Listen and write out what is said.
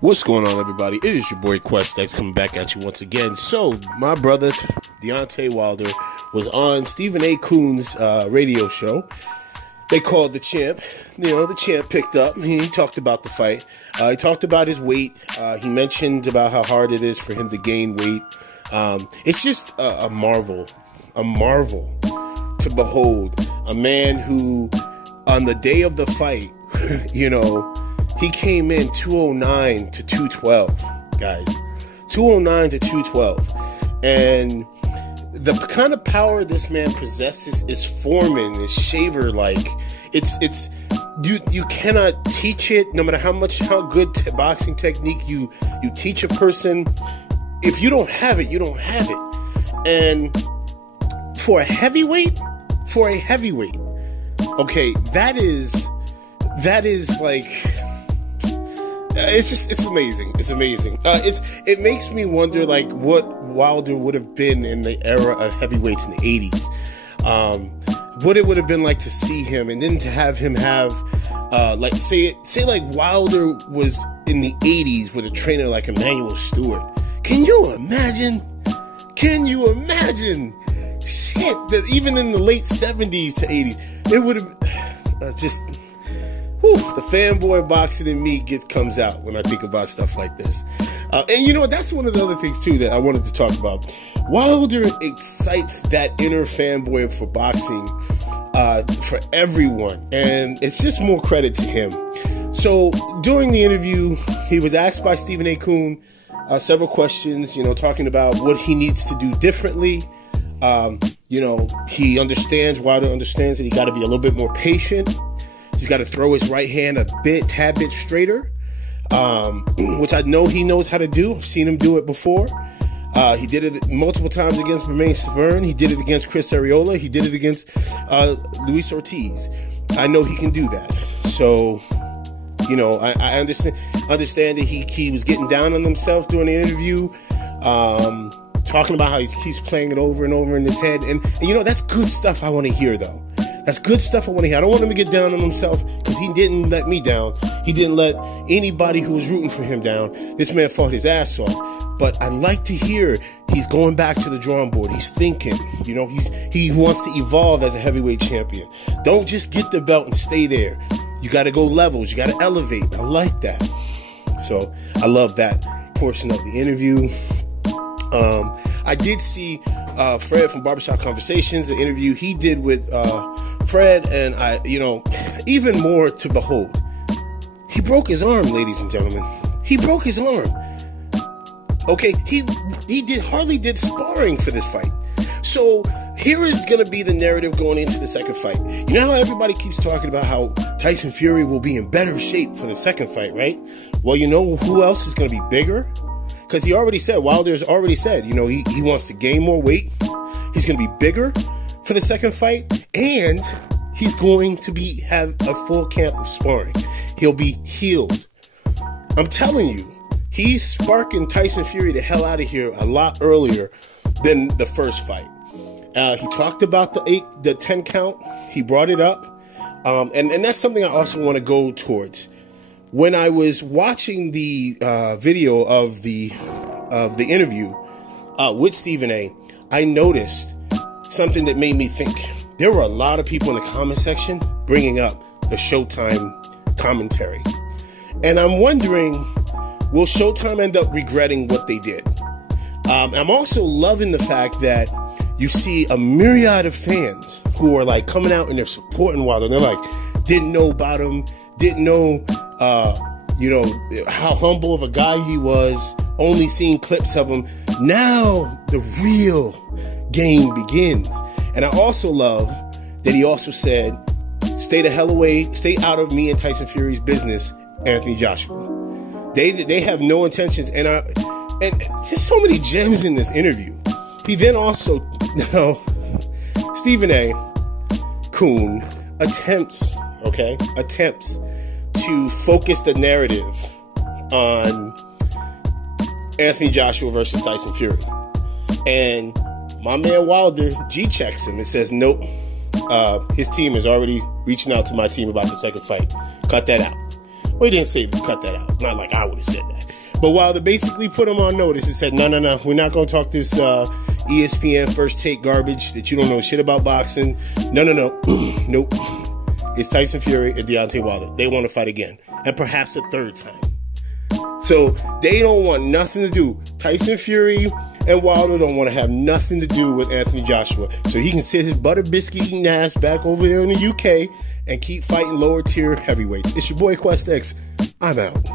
What's going on, everybody? It is your boy QuestX coming back at you once again. So, my brother Deontay Wilder was on Stephen A. Coon's radio show. They called the champ. You know, the champ picked up. He talked about the fight. He talked about his weight. He mentioned about how hard it is for him to gain weight. It's just a marvel to behold. A man who, on the day of the fight, you know, he came in 209 to 212, guys. 209 to 212. And the kind of power this man possesses is Foreman, is Shaver-like. You cannot teach it, no matter how good boxing technique you teach a person. If you don't have it, you don't have it. And for a heavyweight, okay, that is like, it's amazing. It's amazing. It makes me wonder, like, what Wilder would have been in the era of heavyweights in the 80s. What it would have been like to see him, and then to have him have, like, say like Wilder was in the 80s with a trainer like Emmanuel Stewart. Can you imagine? Shit, that even in the late 70s to 80s, it would have just... Whew, the fanboy boxing in me comes out when I think about stuff like this. And you know, that's one of the other things, too, that I wanted to talk about. Wilder excites that inner fanboy for boxing for everyone. And it's just more credit to him. So during the interview, he was asked by Stephen A. Coon several questions, you know, talking about what he needs to do differently. You know, Wilder understands that he got to be a little bit more patient. He's got to throw his right hand a tad bit straighter, which I know he knows how to do. I've seen him do it before. He did it multiple times against Bermane Stiverne. He did it against Chris Arreola. He did it against Luis Ortiz. I know he can do that. So, you know, I understand that he was getting down on himself during the interview, talking about how he keeps playing it over and over in his head. And you know, that's good stuff I want to hear, though. That's good stuff I want to hear. I don't want him to get down on himself, because he didn't let me down. He didn't let anybody who was rooting for him down. This man fought his ass off. But I like to hear he's going back to the drawing board. He's thinking, you know, he wants to evolve as a heavyweight champion. Don't just get the belt and stay there. You got to go levels. You got to elevate. I like that. So I love that portion of the interview. I did see Fred from Barbershop Conversations, the interview he did with Fred, and even more to behold. He broke his arm, ladies and gentlemen. He broke his arm. Okay, he hardly did sparring for this fight. So here is going to be the narrative going into the second fight. You know how everybody keeps talking about how Tyson Fury will be in better shape for the second fight, right? Well, you know who else is going to be bigger? Because Wilder's already said, you know, he wants to gain more weight. He's going to be bigger for the second fight, and he's going to have a full camp of sparring. He'll be healed. I'm telling you, he's sparking Tyson Fury the hell out of here a lot earlier than the first fight. He talked about the 10 count. He brought it up, and that's something I also want to go towards. When I was watching the video of the interview with Stephen A., I noticed something that made me think. There were a lot of people in the comment section bringing up the Showtime commentary. And I'm wondering, will Showtime end up regretting what they did? I'm also loving the fact that you see a myriad of fans who are like coming out and they're supporting Wilder. And they're like, didn't know about him, didn't know, you know, how humble of a guy he was, only seeing clips of him. Now the real game begins. And I also love that he also said, stay the hell away, stay out of me and Tyson Fury's business, Anthony Joshua. They have no intentions. And there's so many gems in this interview. He then also, now, Stephen A. Coon attempts to focus the narrative on Anthony Joshua versus Tyson Fury. And my man Wilder G-checks him and says, nope, his team is already reaching out to my team about the second fight. Cut that out. Well, he didn't say cut that out. Not like I would have said that. But Wilder basically put him on notice and said, no, we're not going to talk this ESPN first take garbage that you don't know shit about boxing. No. Nope. It's Tyson Fury and Deontay Wilder. They want to fight again. And perhaps a third time. So they don't want nothing to do. Tyson Fury and Wilder don't want to have nothing to do with Anthony Joshua. So he can sit his butter biscuit eating ass back over there in the UK and keep fighting lower tier heavyweights. It's your boy Quest X. I'm out.